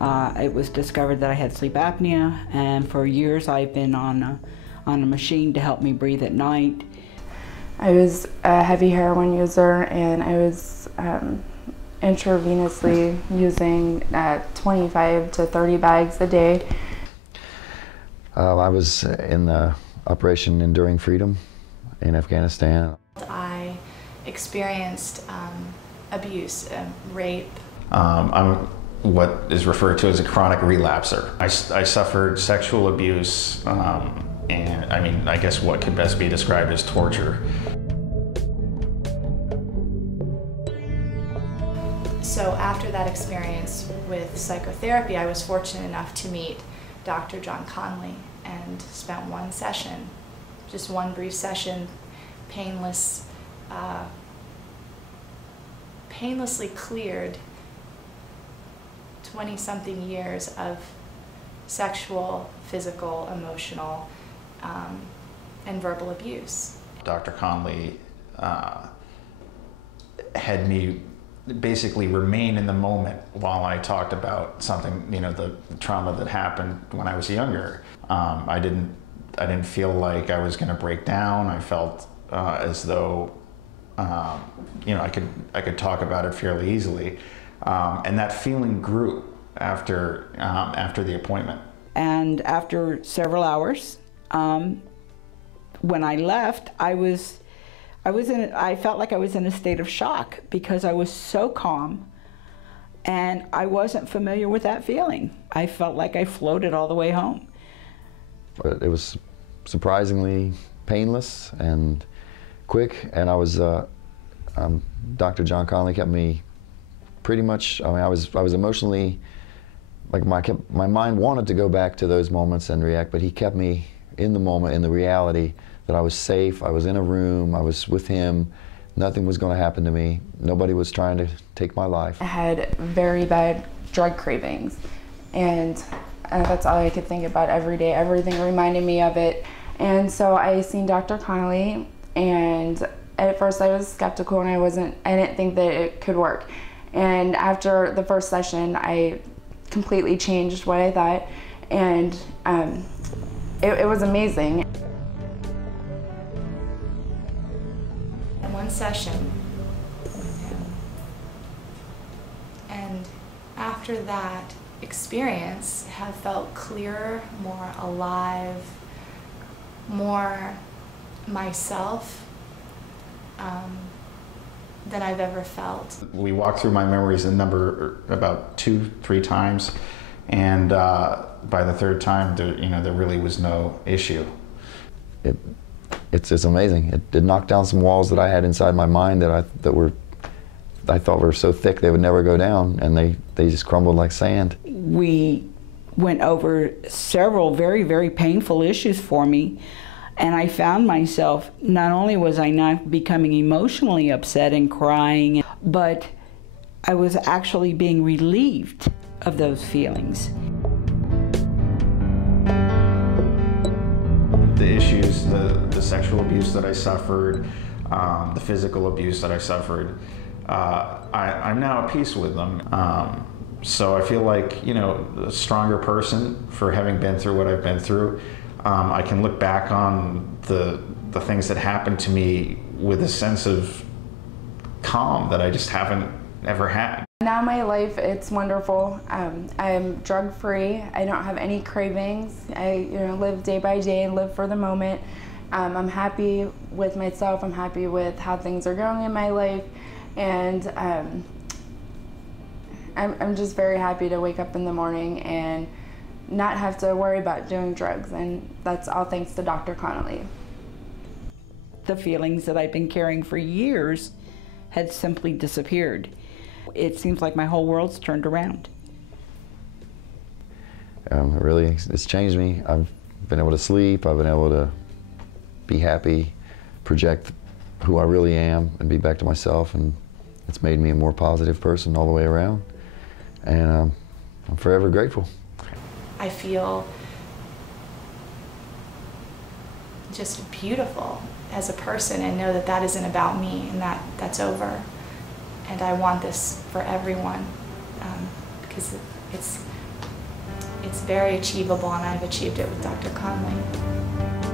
It was discovered that I had sleep apnea, and for years I've been on a machine to help me breathe at night. I was a heavy heroin user, and I was intravenously using 25 to 30 bags a day. I was in the Operation Enduring Freedom in Afghanistan. I experienced abuse, rape. I'm what is referred to as a chronic relapser. I suffered sexual abuse, and I mean, I guess what could best be described as torture. So after that experience with psychotherapy, I was fortunate enough to meet Dr. John Conley and spent one session, just one brief session, painlessly cleared 20-something years of sexual, physical, emotional, and verbal abuse. Dr. Conley had me basically remain in the moment while I talked about something, you know, the trauma that happened when I was younger. I didn't feel like I was going to break down. I felt as though, you know, I could talk about it fairly easily, and that feeling grew after the appointment. And after several hours, when I left, I felt like I was in a state of shock because I was so calm, and I wasn't familiar with that feeling. I felt like I floated all the way home. It was surprisingly painless and quick, and I was Dr. John Conley kept me pretty much. I mean, I was emotionally, like my mind wanted to go back to those moments and react, but he kept me in the moment, in the reality that I was safe. I was in a room. I was with him. Nothing was going to happen to me. Nobody was trying to take my life. I had very bad drug cravings, and that's all I could think about every day. Everything reminded me of it. And so I seen Dr. Conley, and at first I was skeptical, and I didn't think that it could work. And after the first session, I completely changed what I thought, and it was amazing. In one session with him, and after that experience, have felt clearer, more alive, more myself than I've ever felt. We walked through my memories about 2-3 times, and by the third time, there really was no issue. It's amazing. It knocked down some walls that I had inside my mind that I thought were so thick they would never go down, and they just crumbled like sand. We went over several very, very painful issues for me, and I found myself, not only was I not becoming emotionally upset and crying, but I was actually being relieved of those feelings. The issues, the sexual abuse that I suffered, the physical abuse that I suffered, I'm now at peace with them. So I feel like, you know, a stronger person for having been through what I've been through. I can look back on the things that happened to me with a sense of calm that I just haven't ever had. Now my life, it's wonderful. I'm drug-free. I don't have any cravings. I live day by day and live for the moment. I'm happy with myself. I'm happy with how things are going in my life, and I'm just very happy to wake up in the morning and not have to worry about doing drugs, and that's all thanks to Dr. Conley. The feelings that I've been carrying for years had simply disappeared. It seems like my whole world's turned around. It's changed me. I've been able to sleep. I've been able to be happy, project who I really am, and be back to myself, and it's made me a more positive person all the way around, and I'm forever grateful. I feel just beautiful as a person, and know that that isn't about me, and that's over. And I want this for everyone, because it's it's very achievable, and I've achieved it with Dr. Conley.